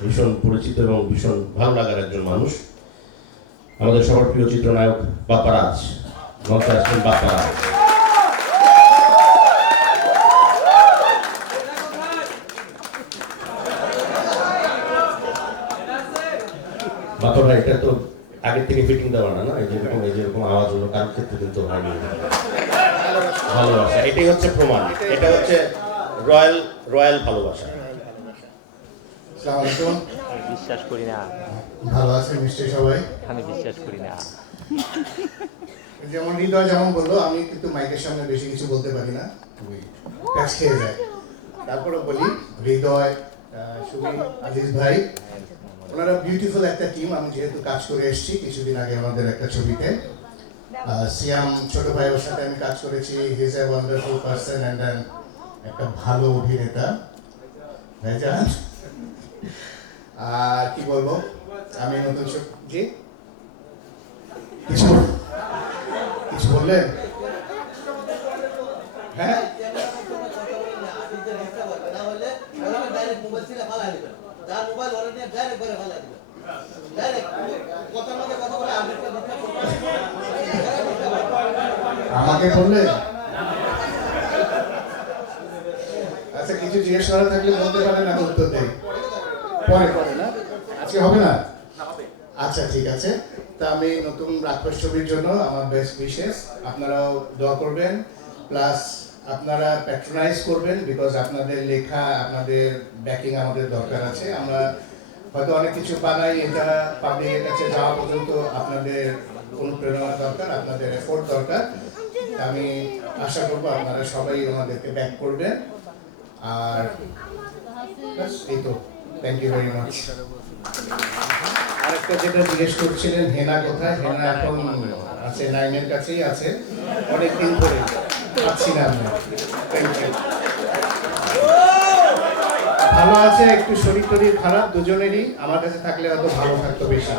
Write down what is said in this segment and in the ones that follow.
ভীষণ পরিচিত এবং ভীষণ ভালো লাগার একজন মানুষ। আমাদের সবার প্রিয় চিত্রনায়ক বাপ্পারাজ, মঞ্চে আসছেন বাপ্পারাজ। বাপ্পা ভাই, এটা তো আগের থেকে ফিটিং দেওয়া না, এই যেরকম আওয়াজ হলো কারোর ক্ষেত্রে কিন্তু হয়নি। ভালোবাসা, এটাই হচ্ছে প্রমাণ, এটা হচ্ছে রয়্যাল ভালোবাসা। বিশ্বাস করি না। ভালো আছে নিশ্চয়ই সবাই? আমি বিশ্বাস করি না। যেমন হৃদয় যেমন বললো, আমি কিন্তু মাইকের সামনে বেশি কিছু বলতে পারি না, প্যাচ খেয়ে যায়। তারপরে বলি, হৃদয়, সুবীর, আজিজ ভাই, ওনারা বিউটিফুল একটা টিম। আমি যেহেতু কাজ করে এসেছি কিছুদিন আগে আমাদের একটা ছবিতে, সিয়াম ছোট ভাই, ওর সাথে আমি কাজ করেছি। He is a wonderful person and একটা ভালো অভিনেতা ভাইজান। আর কি বলবো, আমি নতুন জি কিছু বললেন? হ্যাঁ, আমাকে বললেন? আচ্ছা, কিছু জিজ্ঞেস করা থাকলে বলতে পারেন, আমি উত্তর দেই। পরে না, আজকে হবে না? আচ্ছা, ঠিক আছে। তা আমি নতুন রাক্ষস ছবির জন্য আমার বেস্ট উইশেস, আপনারাও দোয়া করবেন, প্লাস আপনারা প্যাট্রোনাইজ করবেন, বিকজ আপনাদের লেখা, আপনাদের ব্যাকিং আমাদের দরকার আছে। আমরা হয়তো অনেক কিছু বানাই, এটা পাবলিকের কাছে যাওয়া পর্যন্ত আপনাদের অনুপ্রেরণা দরকার, আপনাদের এফোর্ট দরকার। আমি আশা করবো আপনারা সবাই আমাদেরকে ব্যাক করবেন। আর এই তো, থ্যাংক ইউ ভেরি মাচ। আরেকটা যেটা জিজ্ঞেস করছিলেন, হেনা কোথায়? হেনা এখন আছে, 9-এর কাছেই আছে, অনেকদিন ধরে পাচ্ছি না আমরা। Thank you. ভালো আছে, একটু শরীর টরীর খারাপ দুজনেরই, আমার কাছে থাকলে হয়তো ভালো থাকতো বেশি।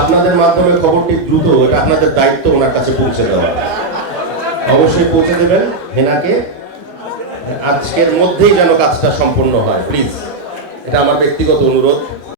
আপনাদের মাধ্যমে খবরটি দ্রুত, এটা আপনাদের দায়িত্ব ওনার কাছে পৌঁছে দেওয়া। অবশ্যই পৌঁছে দেবেন হেনাকে, আজকের মধ্যেই যেন কাজটা সম্পূর্ণ হয়, প্লিজ। এটা আমার ব্যক্তিগত অনুরোধ।